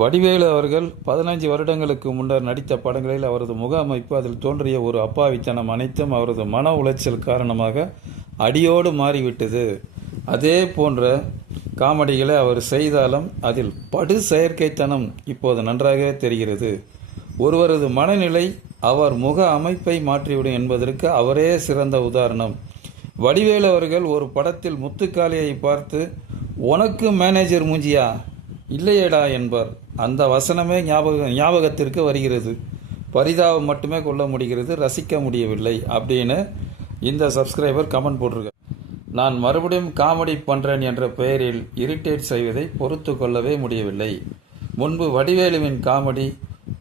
வடிவேலு அவர்கள் 15 வருடங்களுக்கு முன்னர் நடித்த படங்களில் அவரது முக அமைப்பு, அதில் தோன்றிய ஒரு அப்பாவித்தனம் அனைத்தும் அவரது மன உளைச்சல் காரணமாக அடியோடு மாறிவிட்டது. அதே போன்ற காமெடிகளை அவர் செய்தாலும் அதில் படு செயற்கைத்தனம் இப்போது நன்றாகவே தெரிகிறது. ஒருவரது மனநிலை அவர் முக அமைப்பை மாற்றிவிடும் என்பதற்கு அவரே சிறந்த உதாரணம். வடிவேலு அவர்கள் ஒரு படத்தில் முத்துக்காளியை பார்த்து, "உனக்கு மேனேஜர் மூஞ்சியா இல்லையேடா" என்பார். அந்த வசனமே ஞாபகத்திற்கு வருகிறது. பரிதாபம் மட்டுமே கொள்ள முடிகிறது, ரசிக்க முடியவில்லை அப்படின்னு இந்த சப்ஸ்கிரைபர் கமெண்ட் போட்டிருக்கார். நான் மறுபடியும் காமெடி பண்ணுறேன் என்ற பெயரில் இரிட்டேட் செய்வதை பொறுத்து கொள்ளவே முடியவில்லை. முன்பு வடிவேலுவின் காமெடி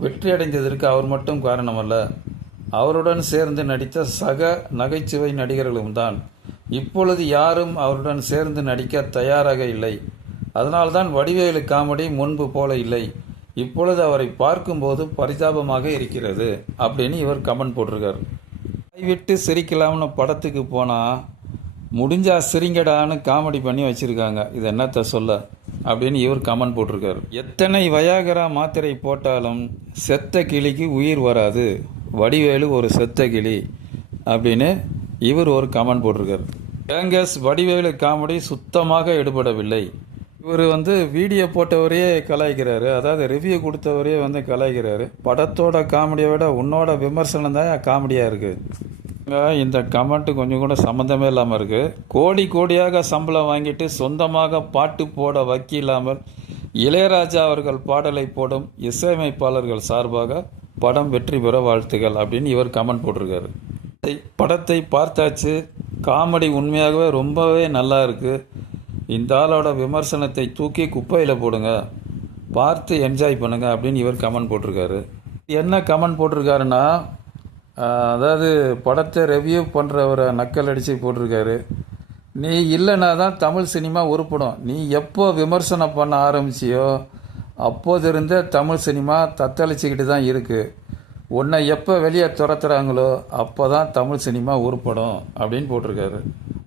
வெற்றியடைந்ததற்கு அவர் மட்டும் காரணமல்ல, அவருடன் சேர்ந்து நடித்த சக நகைச்சுவை நடிகர்களும் தான். இப்பொழுது யாரும் அவருடன் சேர்ந்து நடிக்க தயாராக இல்லை. அதனால்தான் வடிவேலு காமெடி முன்பு போல இல்லை. இப்பொழுது அவரை பார்க்கும்போது பரிதாபமாக இருக்கிறது அப்படின்னு இவர் கமெண்ட் போட்டிருக்கார். விட்டு சிரிக்கலாம்னு படத்துக்கு போனால் முடிஞ்சா சிரிங்கடான்னு காமெடி பண்ணி வச்சுருக்காங்க. இது என்னத்த சொல்ல அப்படின்னு இவர் கமெண்ட் போட்டிருக்கார். எத்தனை வயாகரா மாத்திரை போட்டாலும் செத்த கிளிக்கு உயிர் வராது, வடிவேலு ஒரு செத்த கிளி அப்படின்னு இவர் ஒரு கமெண்ட் போட்டிருக்கார். கேங்கஸ் வடிவேலு காமெடி சுத்தமாக எடுபடவில்லை. இவர் வீடியோ போட்டவரையே கலாய்க்கிறாரு, அதாவது ரிவ்யூ கொடுத்தவரையே கலாய்க்கிறாரு. படத்தோட காமெடியை விட உன்னோட விமர்சனம் தான் காமெடியாக இருக்குது. இந்த கமெண்ட் கொஞ்சம் கூட சம்மந்தமே இல்லாமல் இருக்குது. கோடி கோடியாக சம்பளம் வாங்கிட்டு சொந்தமாக பாட்டு போட வக்கில்லாமல் இளையராஜா அவர்கள் பாடலை போடும் இசையமைப்பாளர்கள் சார்பாக படம் வெற்றி பெற வாழ்த்துகள் அப்படின்னு இவர் கமெண்ட் போட்டிருக்காரு. படத்தை பார்த்தாச்சு, காமெடி உண்மையாகவே ரொம்பவே நல்லா இருக்குது. இந்த ஆளோட விமர்சனத்தை தூக்கி குப்பையில் போடுங்க, பார்த்து என்ஜாய் பண்ணுங்க அப்படின்னு இவர் கமெண்ட் போட்டிருக்காரு. என்ன கமெண்ட் போட்டிருக்காருன்னா, அதாவது படத்தை ரிவ்யூ பண்ணுறவரை நக்கல் அடித்து போட்டிருக்காரு. நீ இல்லைனா தான் தமிழ் சினிமா உருப்படும். நீ எப்போ விமர்சனம் பண்ண ஆரம்பிச்சியோ அப்போது இருந்த தமிழ் சினிமா தத்தளிச்சுக்கிட்டு தான் இருக்குது. உன்னை எப்போ வெளியே துரத்துறாங்களோ அப்போ தான் தமிழ் சினிமா உருப்படும் அப்படின்னு போட்டிருக்காரு.